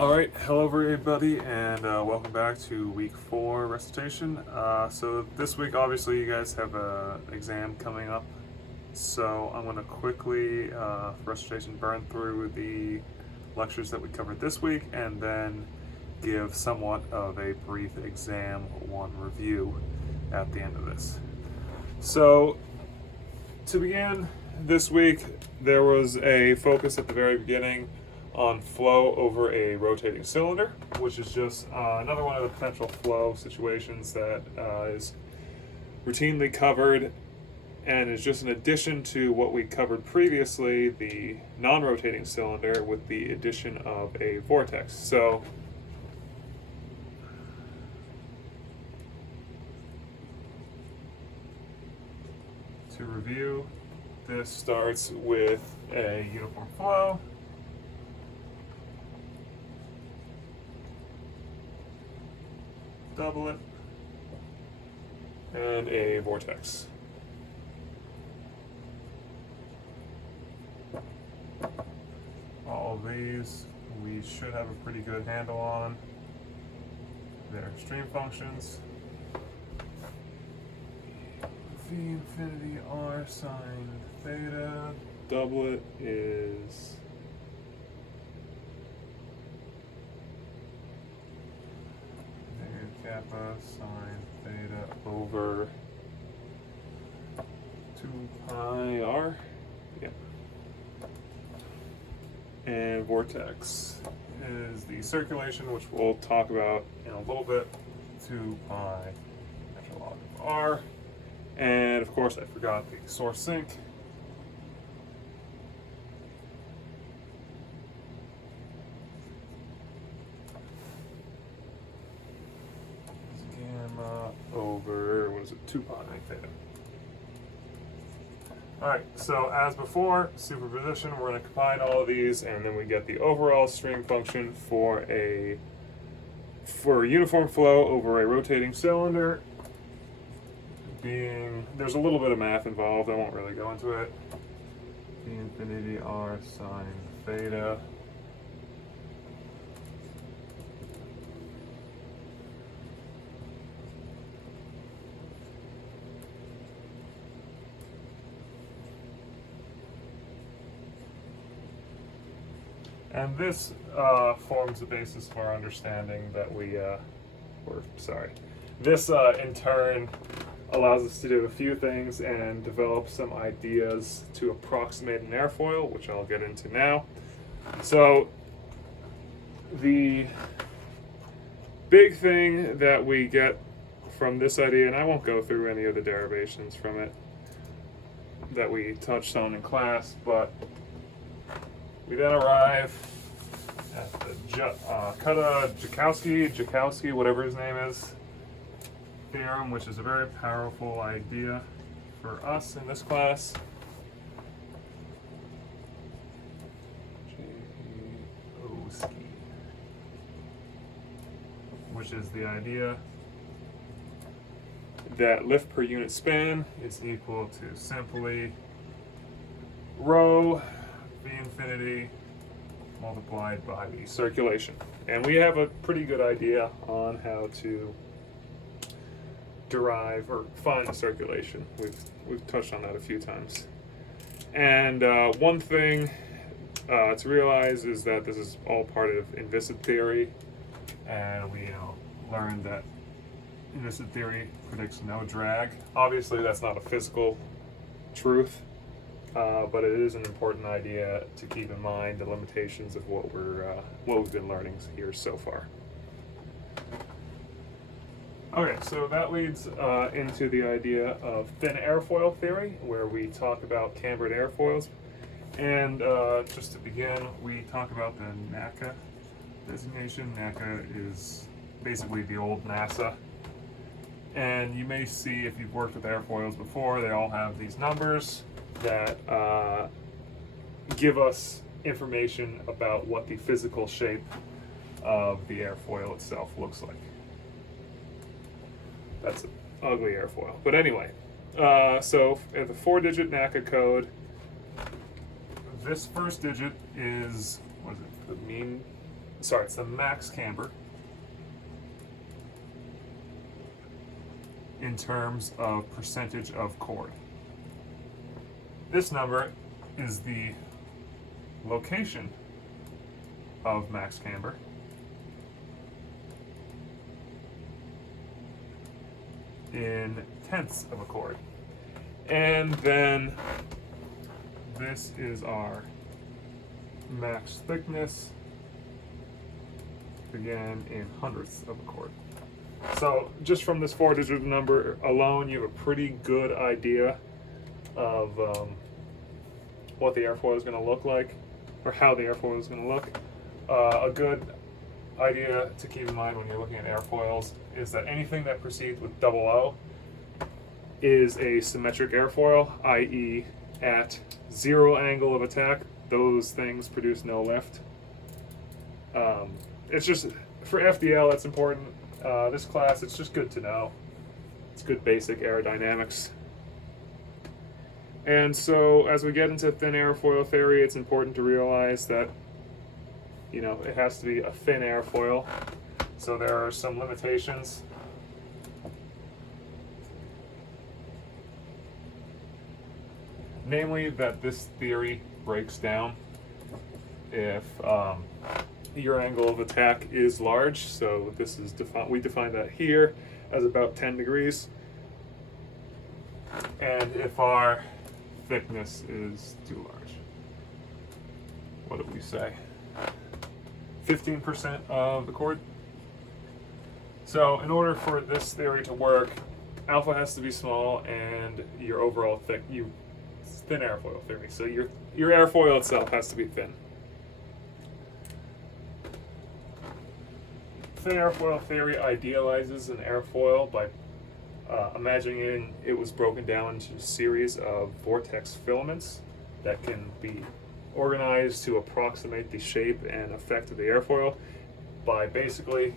Alright, hello everybody, and welcome back to week 4 recitation. So this week, obviously, you guys have an exam coming up, so I'm going to quickly, for recitation, burn through the lectures that we covered this week, and then give somewhat of a brief exam 1 review at the end of this. So, to begin this week, there was a focus at the very beginning on flow over a rotating cylinder, which is just another one of the potential flow situations that is routinely covered and is just an addition to what we covered previously, the non-rotating cylinder, with the addition of a vortex. So to review, this starts with a uniform flow. Doublet, and a vortex. All of these we should have a pretty good handle on. Their stream functions. V infinity r sine theta. Doublet is kappa sine theta over 2 pi r. Yeah. And vortex is the circulation, which we'll talk about in a little bit. 2 pi natural log of r. And of course, I forgot the source sink. Over, what is it, 2 pi theta. Alright, so as before, superposition, we're going to combine all of these, and then we get the overall stream function for a uniform flow over a rotating cylinder. There's a little bit of math involved, I won't really go into it. V infinity r sine theta. And this forms the basis for our understanding that this in turn allows us to do a few things and develop some ideas to approximate an airfoil, which I'll get into now. So the big thing that we get from this idea, and I won't go through any of the derivations from it that we touched on in class, but we then arrive at the Joukowsky, whatever his name is, theorem, which is a very powerful idea for us in this class. Joukowsky, which is the idea that lift per unit span is equal to simply rho V infinity multiplied by the circulation. And we have a pretty good idea on how to derive or find the circulation. We've touched on that a few times. And one thing to realize is that this is all part of inviscid theory, and we learned that inviscid theory predicts no drag. Obviously, that's not a physical truth. But it is an important idea to keep in mind the limitations of what we've been learning here so far. Okay, so that leads into the idea of thin airfoil theory, where we talk about cambered airfoils. And just to begin, we talk about the NACA designation. NACA is basically the old NASA. And you may see, if you've worked with airfoils before, they all have these numbers that give us information about what the physical shape of the airfoil itself looks like. That's an ugly airfoil. But anyway, so at the 4-digit NACA code, this first digit is, what is it, the mean it's the max camber in terms of percentage of chord. This number is the location of max camber in tenths of a chord. And then this is our max thickness, again in hundredths of a chord. So just from this 4-digit number alone, you have a pretty good idea of what the airfoil is going to look like, or how the airfoil is going to look. A good idea to keep in mind when you're looking at airfoils is that anything that proceeds with double O is a symmetric airfoil, i.e. at zero angle of attack, those things produce no lift. It's just, for FDL, it's important. This class, it's just good to know. It's good basic aerodynamics. And so as we get into thin airfoil theory, it's important to realize that, you know, it has to be a thin airfoil. So there are some limitations. Namely, that this theory breaks down if your angle of attack is large. So this is we define that here as about 10 degrees. And if our thickness is too large, what do we say? 15% of the chord. So in order for this theory to work, alpha has to be small and your overall thin airfoil theory. So your airfoil itself has to be thin. Thin airfoil theory idealizes an airfoil by imagining it was broken down into a series of vortex filaments that can be organized to approximate the shape and effect of the airfoil by basically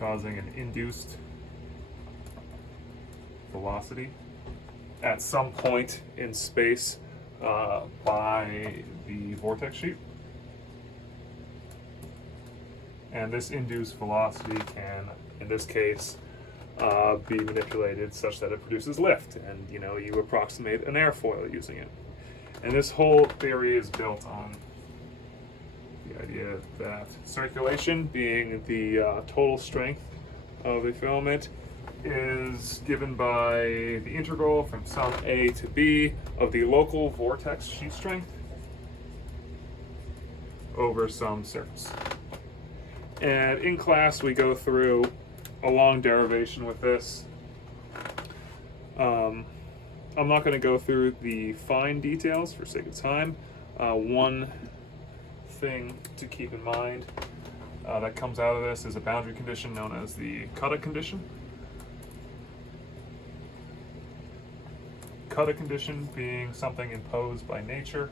causing an induced velocity at some point in space by the vortex sheet. And this induced velocity can, in this case, be manipulated such that it produces lift, and you approximate an airfoil using it. And this whole theory is built on the idea that circulation, being the total strength of a filament, is given by the integral from sum A to B of the local vortex sheet strength over some surface. And in class we go through a long derivation with this. I'm not going to go through the fine details for sake of time. One thing to keep in mind that comes out of this is a boundary condition known as the Kutta condition. Kutta condition being something imposed by nature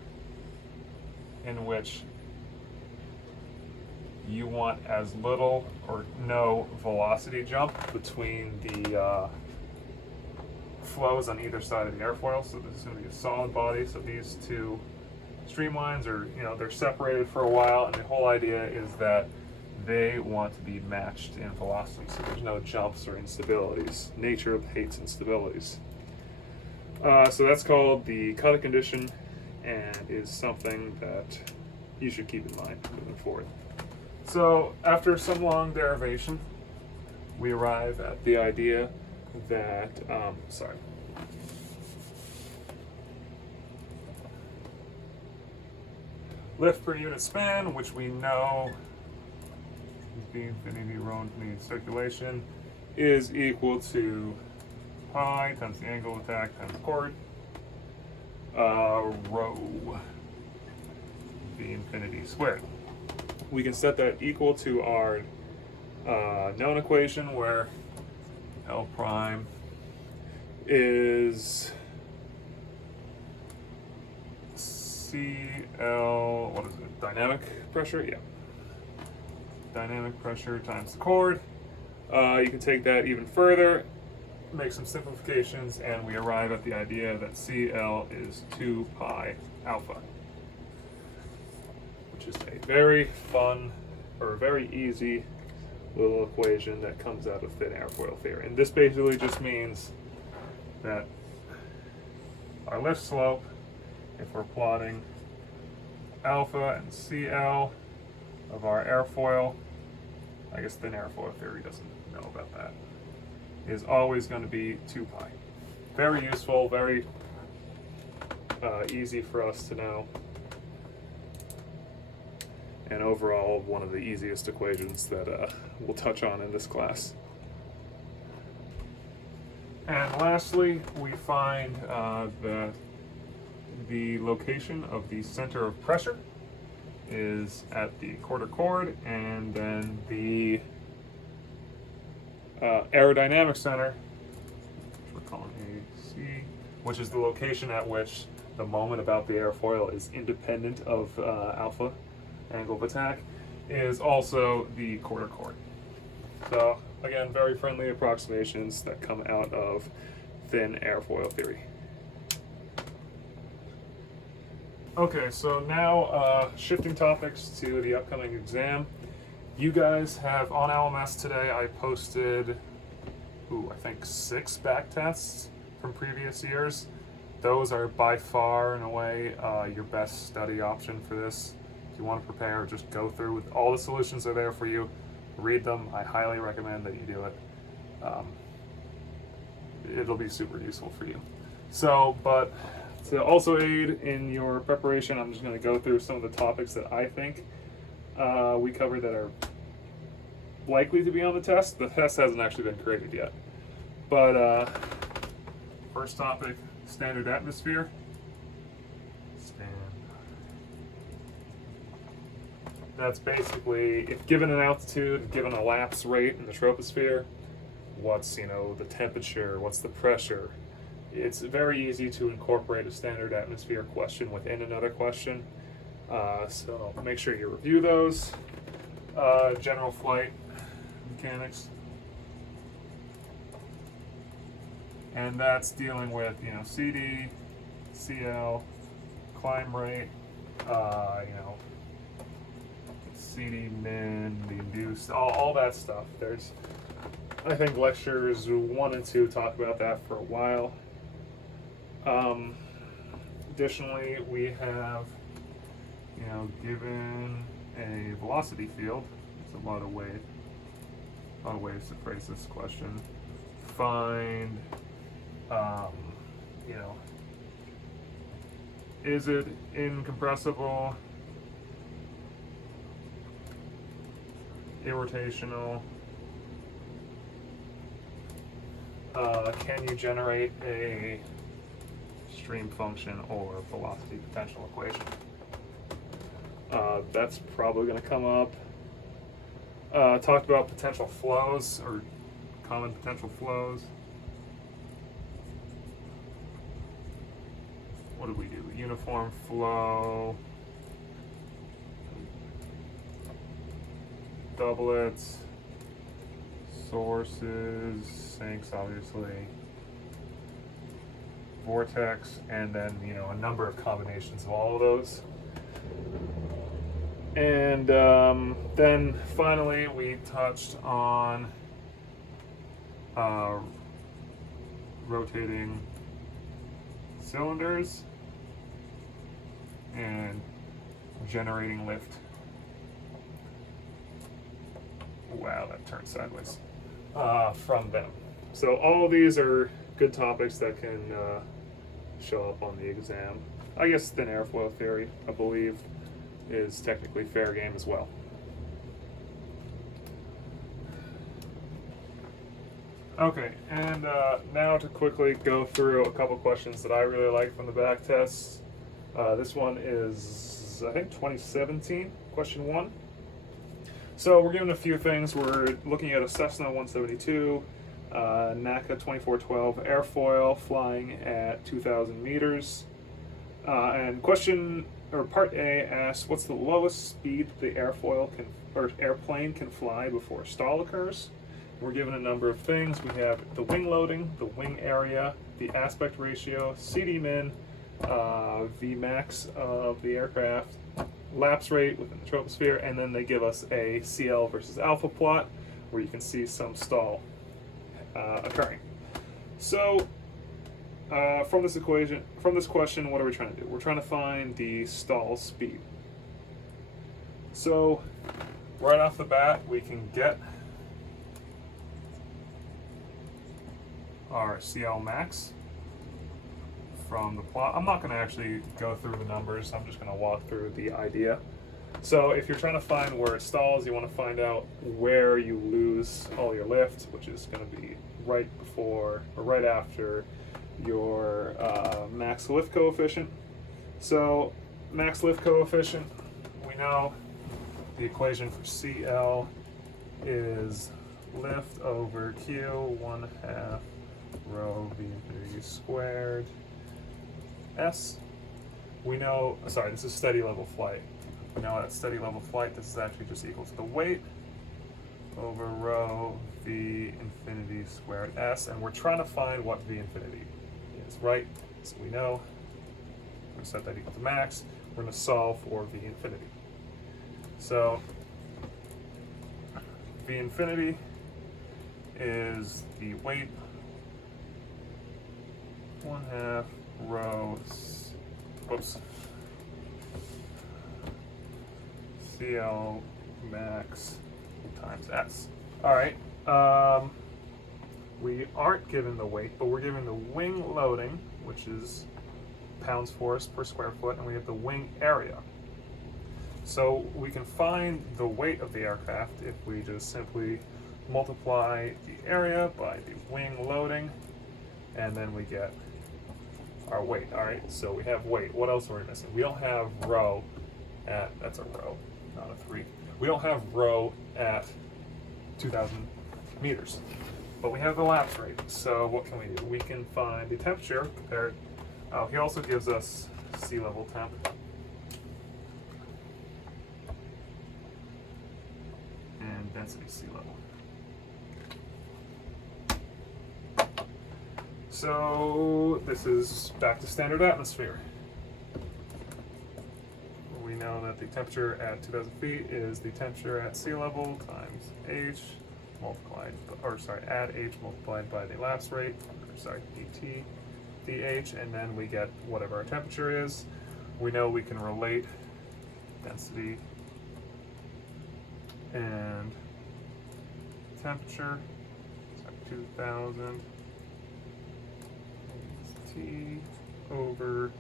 in which you want as little or no velocity jump between the flows on either side of the airfoil. So this is going to be a solid body. So these two streamlines are, they're separated for a while, and the whole idea is that they want to be matched in velocity. So there's no jumps or instabilities. Nature hates instabilities. So that's called the Kutta condition, and is something that you should keep in mind moving forward. So after some long derivation, we arrive at the idea that, lift per unit span, which we know is the infinity rho infinity circulation, is equal to pi times the angle of attack times the chord, rho v infinity squared. We can set that equal to our known equation where L prime is CL, what is it, dynamic pressure? Yeah. Dynamic pressure times the chord. You can take that even further, make some simplifications, and we arrive at the idea that CL is 2 pi alpha, which is a very fun or a very easy little equation that comes out of thin airfoil theory. And this basically just means that our lift slope, if we're plotting alpha and CL of our airfoil, I guess thin airfoil theory doesn't know about that, is always going to be 2 pi. Very useful, very easy for us to know, and overall one of the easiest equations that we'll touch on in this class. And lastly, we find that the location of the center of pressure is at the quarter chord, and then the aerodynamic center, which we're calling AC, which is the location at which the moment about the airfoil is independent of alpha angle of attack, is also the quarter chord. So again, very friendly approximations that come out of thin airfoil theory. Okay, so now shifting topics to the upcoming exam. You guys have on LMS today, I posted, I think 6 back tests from previous years. Those are by far, in a way, your best study option for this. If you want to prepare, just go through with all the solutions are there for you. Read them. I highly recommend that you do it. It'll be super useful for you. So, but to also aid in your preparation, I'm just going to go through some of the topics that I think we covered that are likely to be on the test. The test hasn't actually been created yet. But first topic, standard atmosphere. That's basically, if given an altitude, given a lapse rate in the troposphere, what's the temperature, what's the pressure. It's very easy to incorporate a standard atmosphere question within another question. So make sure you review those. General flight mechanics. And that's dealing with, CD, CL, climb rate, CD min, the induced, all that stuff. There's, I think lectures 1 and 2 talk about that for a while. Additionally, we have, given a velocity field, there's a lot of ways to phrase this question. Find, is it incompressible, irrotational? Can you generate a stream function or velocity potential equation? That's probably going to come up. Talked about potential flows or common potential flows. What did we do? Uniform flow, doublets, sources, sinks obviously, vortex, and then a number of combinations of all of those. And then finally we touched on rotating cylinders and generating lift. Wow, that turned sideways. From them. So all of these are good topics that can show up on the exam. I guess thin airfoil theory, I believe, is technically fair game as well. Okay, and now to quickly go through a couple questions that I really like from the back tests. This one is, I think, 2017, question 1. So we're given a few things. We're looking at a Cessna 172, NACA 2412 airfoil flying at 2,000 meters. And part A asks, what's the lowest speed the airplane can fly before stall occurs? We're given a number of things. We have the wing loading, the wing area, the aspect ratio, CD min, Vmax of the aircraft, lapse rate within the troposphere, and then they give us a CL versus alpha plot where you can see some stall occurring. So from this question, what are we trying to do? We're trying to find the stall speed. So right off the bat, we can get our CL max from the plot. I'm not going to actually go through the numbers. I'm just going to walk through the idea. So if you're trying to find where it stalls, you want to find out where you lose all your lift, which is going to be right before or right after your max lift coefficient. So max lift coefficient, we know the equation for CL is lift over Q 1/2 rho v infinity squared S. We know, sorry, this is steady level flight. We know at steady level flight, this is actually just equal to the weight over rho v infinity squared S, and we're trying to find what v infinity is, right? So we know, we're going to set that equal to max. We're going to solve for v infinity. So v infinity is the weight 1/2 rho, whoops, CL max times S. All right, we aren't given the weight, but we're given the wing loading, which is pounds force per square foot, and we have the wing area. So we can find the weight of the aircraft if we just simply multiply the area by the wing loading, and then we get our weight. All right, so we have weight. What else are we missing? We don't have rho at, that's a rho, not a 3. We don't have rho at 2,000 meters, but we have the lapse rate. So what can we do? We can find the temperature compared. He also gives us sea level temp. And density sea level. So this is back to standard atmosphere. We know that the temperature at 2,000 feet is the temperature at sea level times H multiplied, or sorry, add H multiplied by the lapse rate, or sorry, dT, dH, and then we get whatever our temperature is. We know we can relate density and temperature, so 2,000 T over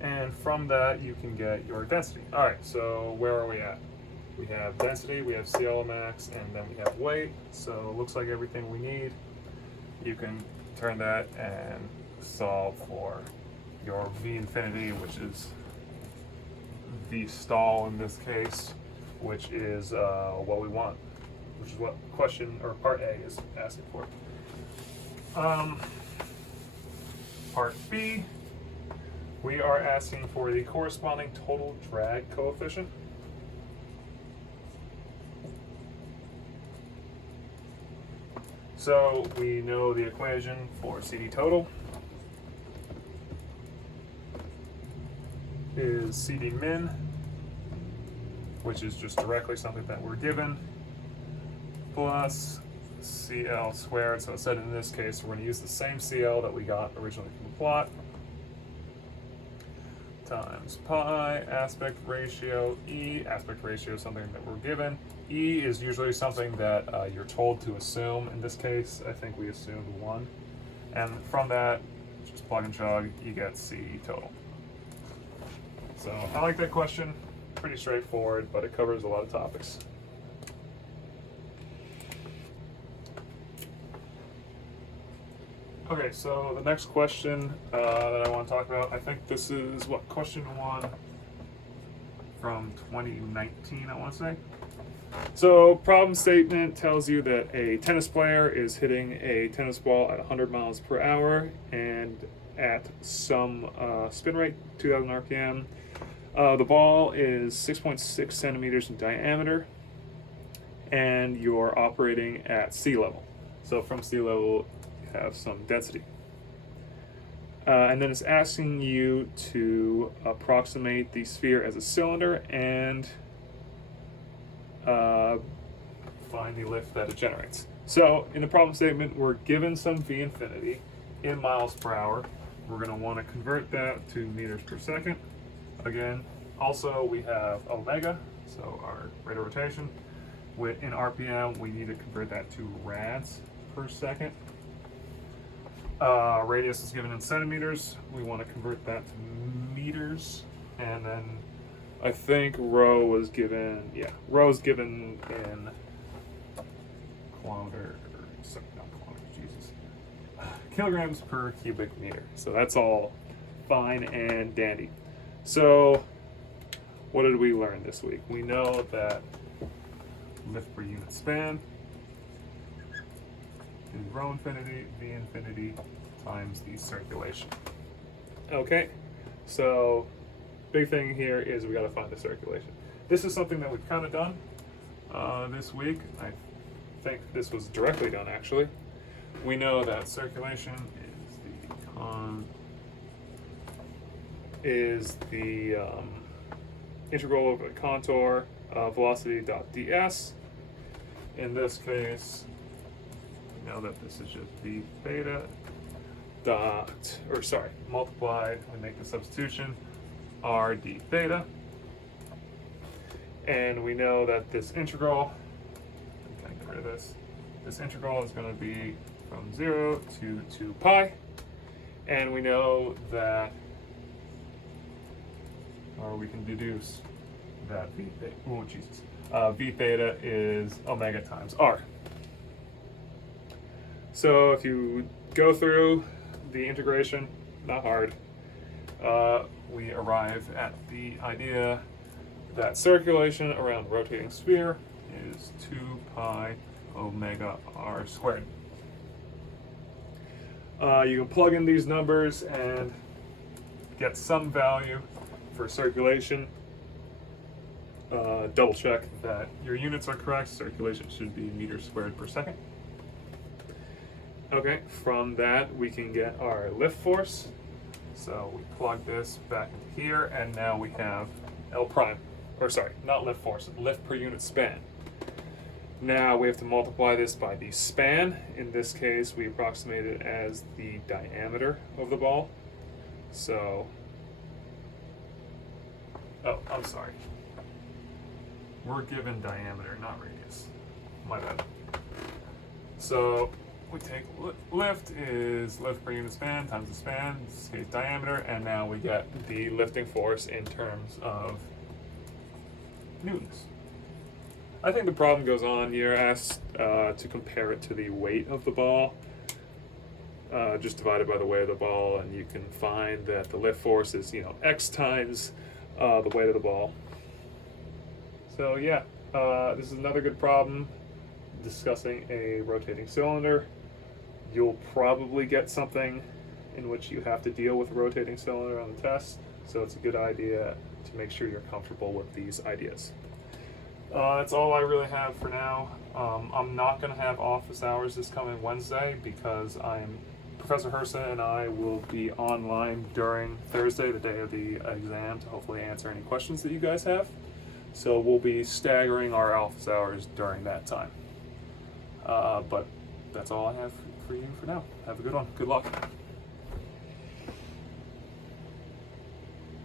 and from that you can get your density. All right, so where are we at? We have density, we have CL max, and then we have weight. So it looks like everything we need. You can turn that and solve for your V infinity, which is the stall in this case, which is what we want, which is what question or part A is asking for. Part B, we are asking for the corresponding total drag coefficient. So we know the equation for CD total is CD min, which is just directly something that we're given, plus CL squared. So instead in this case, we're going to use the same CL that we got originally from the plot, times pi, aspect ratio, E. Aspect ratio is something that we're given. E is usually something that you're told to assume. In this case, I think we assumed 1. And from that, just plug and chug, you get C total. So I like that question. Pretty straightforward, but it covers a lot of topics. Okay, so the next question that I want to talk about, I think this is what, question 1 from 2019, I want to say. So problem statement tells you that a tennis player is hitting a tennis ball at 100 miles per hour and at some spin rate, 2,000 RPM. The ball is 6.6 centimeters in diameter, and you're operating at sea level. So from sea level, you have some density. And then it's asking you to approximate the sphere as a cylinder and find the lift that it generates. So in the problem statement, we're given some v infinity in miles per hour. We're going to want to convert that to meters per second. Again, also we have omega, so our rate of rotation. In RPM, we need to convert that to rads per second. Radius is given in centimeters. We want to convert that to meters. And then I think rho was given, rho is given in kilograms per cubic meter. So that's all fine and dandy. So what did we learn this week? We know that lift per unit span is rho infinity, v infinity times the circulation. Okay, so big thing here is we got to find the circulation. This is something that we've kind of done this week. I think this was directly done actually. We know that circulation is the integral over the contour velocity dot ds. In this case, we know that this is just v theta multiplied, we make the substitution, r d theta. And we know that this integral, I'm going to get rid of this integral is going to be from 0 to 2 pi. And we know that, or we can deduce that v theta is omega times r. So if you go through the integration, not hard, we arrive at the idea that circulation around a rotating sphere is 2 pi omega r squared. You can plug in these numbers and get some value for circulation. Double check that your units are correct. Circulation should be meters squared per second. Okay, from that we can get our lift force. So we plug this back into here, and now we have L prime, or sorry, not lift force, lift per unit span. Now we have to multiply this by the span. In this case, we approximate it as the diameter of the ball. So, oh, I'm sorry. We're given diameter, not radius. My bad. So we take lift is lift per unit span times the span, in this case diameter, and now we get the lifting force in terms of newtons. I think the problem goes on. You're asked to compare it to the weight of the ball, just divided by the weight of the ball, and you can find that the lift force is, x times the weight of the ball. So yeah, this is another good problem discussing a rotating cylinder. You'll probably get something in which you have to deal with a rotating cylinder on the test, so it's a good idea to make sure you're comfortable with these ideas. That's all I really have for now. I'm not going to have office hours this coming Wednesday because Professor Hersa and I will be online during Thursday, the day of the exam, to hopefully answer any questions that you guys have. So we'll be staggering our office hours during that time. But that's all I have for you for now. Have a good one. Good luck.